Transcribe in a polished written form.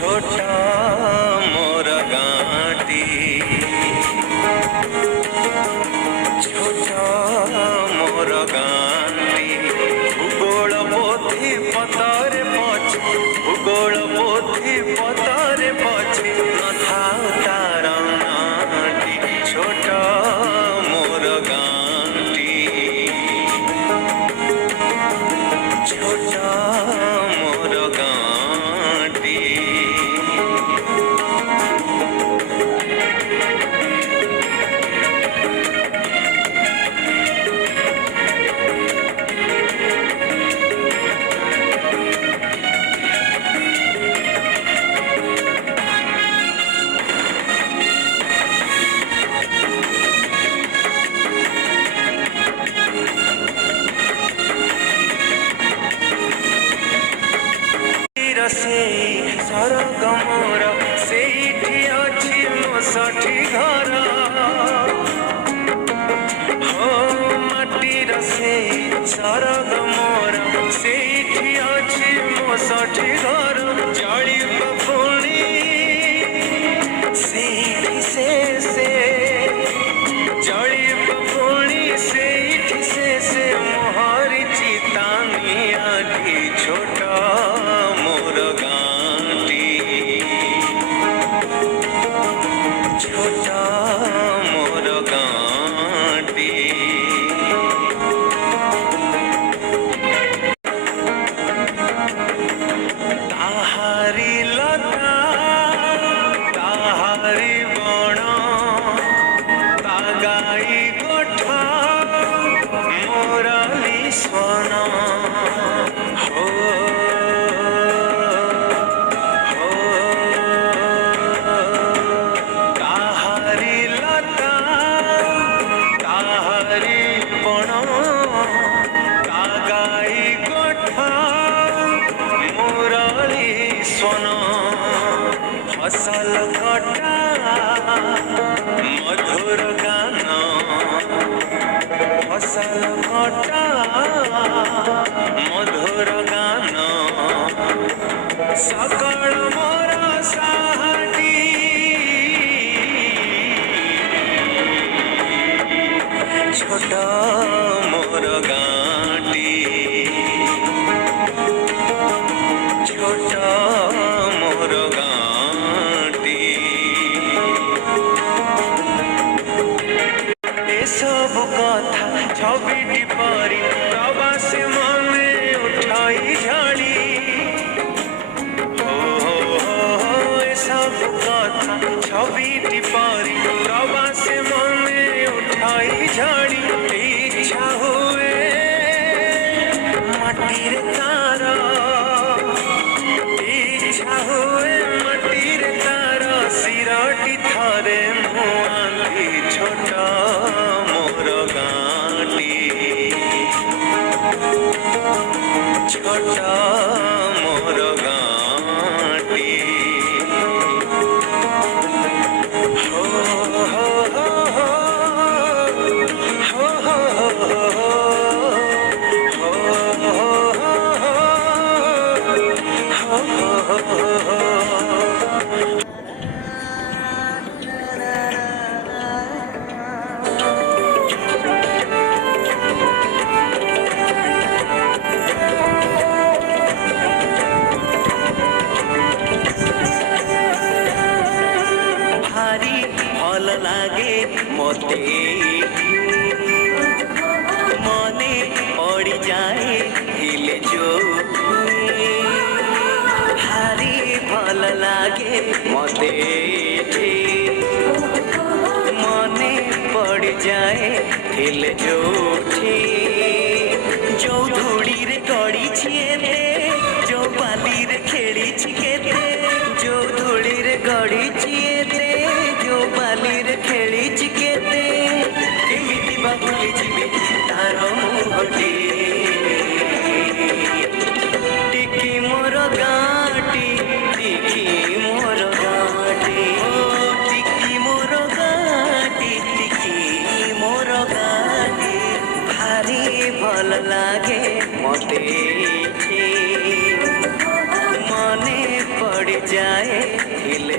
छोटा मोर गाँटी छोटा मोर गाँटी भूगोल पोथी पतारे पछे भूगोल पोथी पतारे पछे नथा तार नाटी छोटा मोर गाँटी छोटा मोर गाँटी सरग मोर सेठी अछि मो साठी घर हो माटीर से सरग मोर सेठी अछि मो साठी घर जलिब पुणी सेठी से जलिब पुणी सेठी से मोहरी चितानी आठी छोटा मोर गाँटी छोटा मोर गाँटी ताहारी लता ताहारी बण तागाई गोठा मोराली स्वर्ण हो फसल कटा मधुर गान फसल कटा मधुर गान सकल मोर साहटी छोटा मोर गाँटी छोटा मोर गाँटी सब कथा छविटी परी प्रवासी मने उठाई झाड़ी सब कथा छविटी परी प्रवासी मने उठाई झाड़ी इच्छा हुए माटीर तार इच्छा हुए माटीर तार सिरटी थरे मुआंती छोटा मोर गाँटी छोटा मोर गाँटी हो हो हो हो हो हो लागे मोते मने पड़ी जाए हिले जो भारी भल लागे मोते मने पड़ी जाए हिले जो जो धूड़ी रे गड़ी छिए जो बाली रे खेली छिके जो धूड़ी रे गड़ी छिए जो बाली रे खेली चिकेते केमिति बाबुली जीवे तार मुहटी टिकी मोर गाँटी टिकी मोर गाँटी टिकी मोर गाँटी टिकी मोर गाँटी भारी पड़ जाए हिल